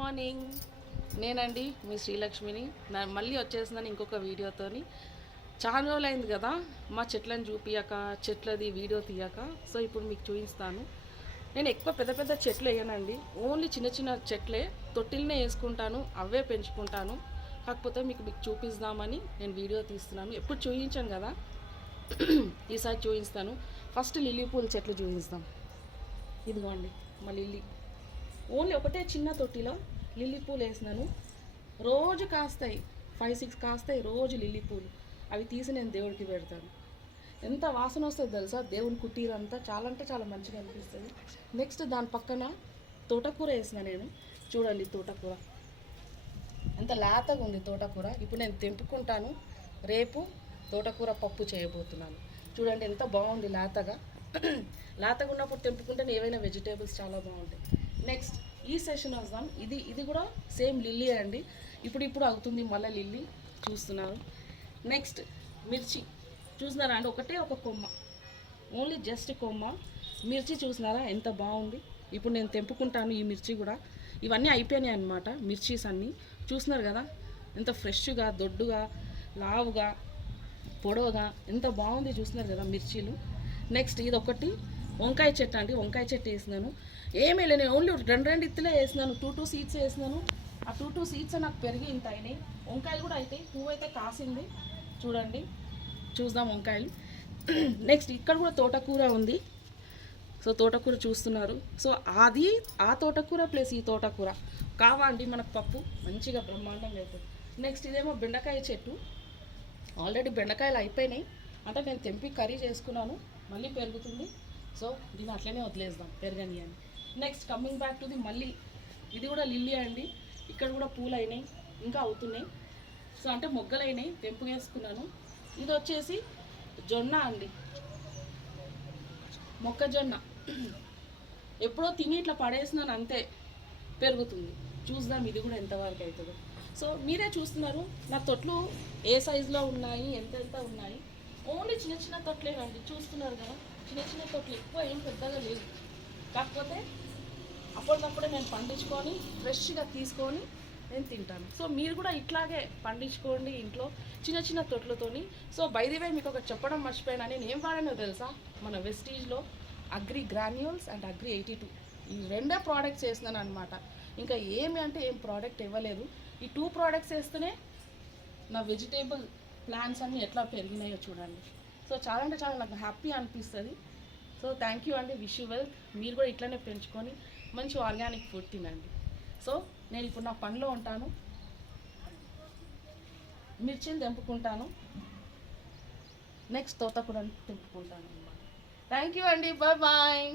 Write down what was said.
Morning. నేనండి మీ శ్రీలక్ష్మిని. మళ్ళీ వచ్చేసిందని ఇంకొక వీడియోతోని. చాలా రోజులు అయింది కదా మా చెట్లను చూపియక, చెట్లది వీడియో తీయక. సో ఇప్పుడు మీకు చూపిస్తాను. నేను ఎక్కువ పెద్ద పెద్ద చెట్లు వేయనండి, ఓన్లీ చిన్న చిన్న చెట్లే తొట్టిల్నే వేసుకుంటాను, అవే పెంచుకుంటాను. కాకపోతే మీకు చూపిస్తామని నేను వీడియో తీస్తున్నాను. ఎప్పుడు చూపించాను కదా, ఈసారి చూపిస్తాను. ఫస్ట్ లిల్లీ పూల చెట్లు చూపిస్తాం. ఇదిగోండి మా లిల్లీ. ఓన్లీ ఒకటే చిన్న తొట్టిలో లిల్లీ పూలు వేసినాను. రోజు కాస్తాయి, 5-6 కాస్తాయి రోజు లిల్లీ పూలు. అవి తీసి నేను దేవుడికి పెడతాను. ఎంత వాసన వస్తుంది తెలుసా, దేవుని కుటీరంతా చాలా అంటే చాలా మంచిగా అనిపిస్తుంది. నెక్స్ట్ దాని పక్కన తోటకూర వేసిన నేను. చూడండి తోటకూర ఎంత లేతగా ఉంది తోటకూర. ఇప్పుడు నేను తెంపుకుంటాను, రేపు తోటకూర పప్పు చేయబోతున్నాను. చూడండి ఎంత బాగుంది లేతగా. లేతగా ఉన్నప్పుడు తెంపుకుంటే ఏవైనా వెజిటేబుల్స్ చాలా బాగుంటాయి. నెక్స్ట్ ఈ సెషన్ వస్తాం. ఇది కూడా సేమ్ లిల్లీ అండి. ఇప్పుడు అవుతుంది మళ్ళీ లిల్లీ చూస్తున్నారు. నెక్స్ట్ మిర్చి చూసినారా అండి, ఒకటే ఒక కొమ్మ, ఓన్లీ జస్ట్ కొమ్మ. మిర్చి చూసినారా ఎంత బాగుంది. ఇప్పుడు నేను తెంపుకుంటాను ఈ మిర్చి కూడా. ఇవన్నీ అయిపోయినాయి అన్నమాట మిర్చీస్ అన్నీ. చూస్తున్నారు కదా ఎంత ఫ్రెష్గా, దొడ్డుగా, లావుగా, పొడవుగా ఎంత బాగుంది. చూస్తున్నారు కదా మిర్చీలు. నెక్స్ట్ ఇది ఒకటి వంకాయ చెట్టు అండి. వంకాయ చెట్టు వేసినాను. ఏమీ లేదు, నేను ఓన్లీ రెండు ఇత్తులే వేసినాను. 2 సీడ్స్ వేసినాను. ఆ 2 సీడ్స్ నాకు పెరిగి ఇంత అయినాయి. వంకాయలు కూడా అయితే పువ్వు అయితే కాసింది. చూడండి, చూద్దాం వంకాయలు. నెక్స్ట్ ఇక్కడ కూడా తోటకూర ఉంది. సో తోటకూర చూస్తున్నారు. సో అది ఆ తోటకూర ప్లస్ ఈ తోటకూర కావండి మనకు పప్పు మంచిగా బ్రహ్మాండంగా అవుతుంది. నెక్స్ట్ ఇదేమో బెండకాయ చెట్టు. ఆల్రెడీ బెండకాయలు అయిపోయినాయి, అంటే నేను తెంపి కర్రీ చేసుకున్నాను. మళ్ళీ పెరుగుతుంది. సో దీన్ని అట్లనే వదిలేద్దాం పెరగని అని. Next coming back to the మళ్ళీ ఇది కూడా లిల్లీ అండి. ఇక్కడ కూడా పూలు అయినాయి, ఇంకా అవుతున్నాయి. సో అంటే మొగ్గలు అయినాయి, తెంపు వేసుకున్నాను. ఇది వచ్చేసి జొన్న అండి, మొక్కజొన్న. ఎప్పుడో తిని ఇట్లా పడేసినాను అంతే, పెరుగుతుంది. చూద్దాం ఇది కూడా ఎంతవరకు అవుతుందో. సో మీరే చూస్తున్నారు నా తొట్లు ఏ సైజులో ఉన్నాయి, ఎంత ఉన్నాయి. ఓన్లీ చిన్న చిన్న తొట్లేనండి, చూస్తున్నారు కదా. చిన్న చిన్న తొట్లు, ఎక్కువ ఏం పెద్దగా లేదు. కాకపోతే అప్పటికప్పుడే నేను పండించుకొని ఫ్రెష్గా తీసుకొని నేను తింటాను. సో మీరు కూడా ఇట్లాగే పండించుకోండి ఇంట్లో చిన్న చిన్న తొట్లతోని. సో బై ది వే మీకు ఒక చెప్పడం మర్చిపోయినా, నేను ఏం వాడానో తెలుసా, మన వెస్టీజ్లో అగ్రి గ్రాన్యూల్స్ అండ్ అగ్రి 82 ఈ 2 ప్రోడక్ట్స్ వేసినాను అనమాట. ఇంకా ఏమి అంటే ఏం ప్రోడక్ట్ ఇవ్వలేదు. ఈ 2 ప్రోడక్ట్స్ వేస్తేనే నా వెజిటేబుల్ ప్లాంట్స్ అన్నీ ఎట్లా పెరిగినాయో చూడండి. సో చాలా అంటే చాలా నాకు హ్యాపీ అనిపిస్తుంది. సో థ్యాంక్ యూ అండి, విష్ యూ వెల్త్. మీరు కూడా ఇట్లనే పెంచుకొని మంచి ఆర్గానిక్ ఫుడ్ తినండి. సో నేను ఇప్పుడు నా పనిలో ఉంటాను, మిర్చిని తెంపుకుంటాను, నెక్స్ట్ తోటకూరని తెంపుకుంటాను అన్నమాట. థ్యాంక్ యూ అండి, బాయ్ బాయ్.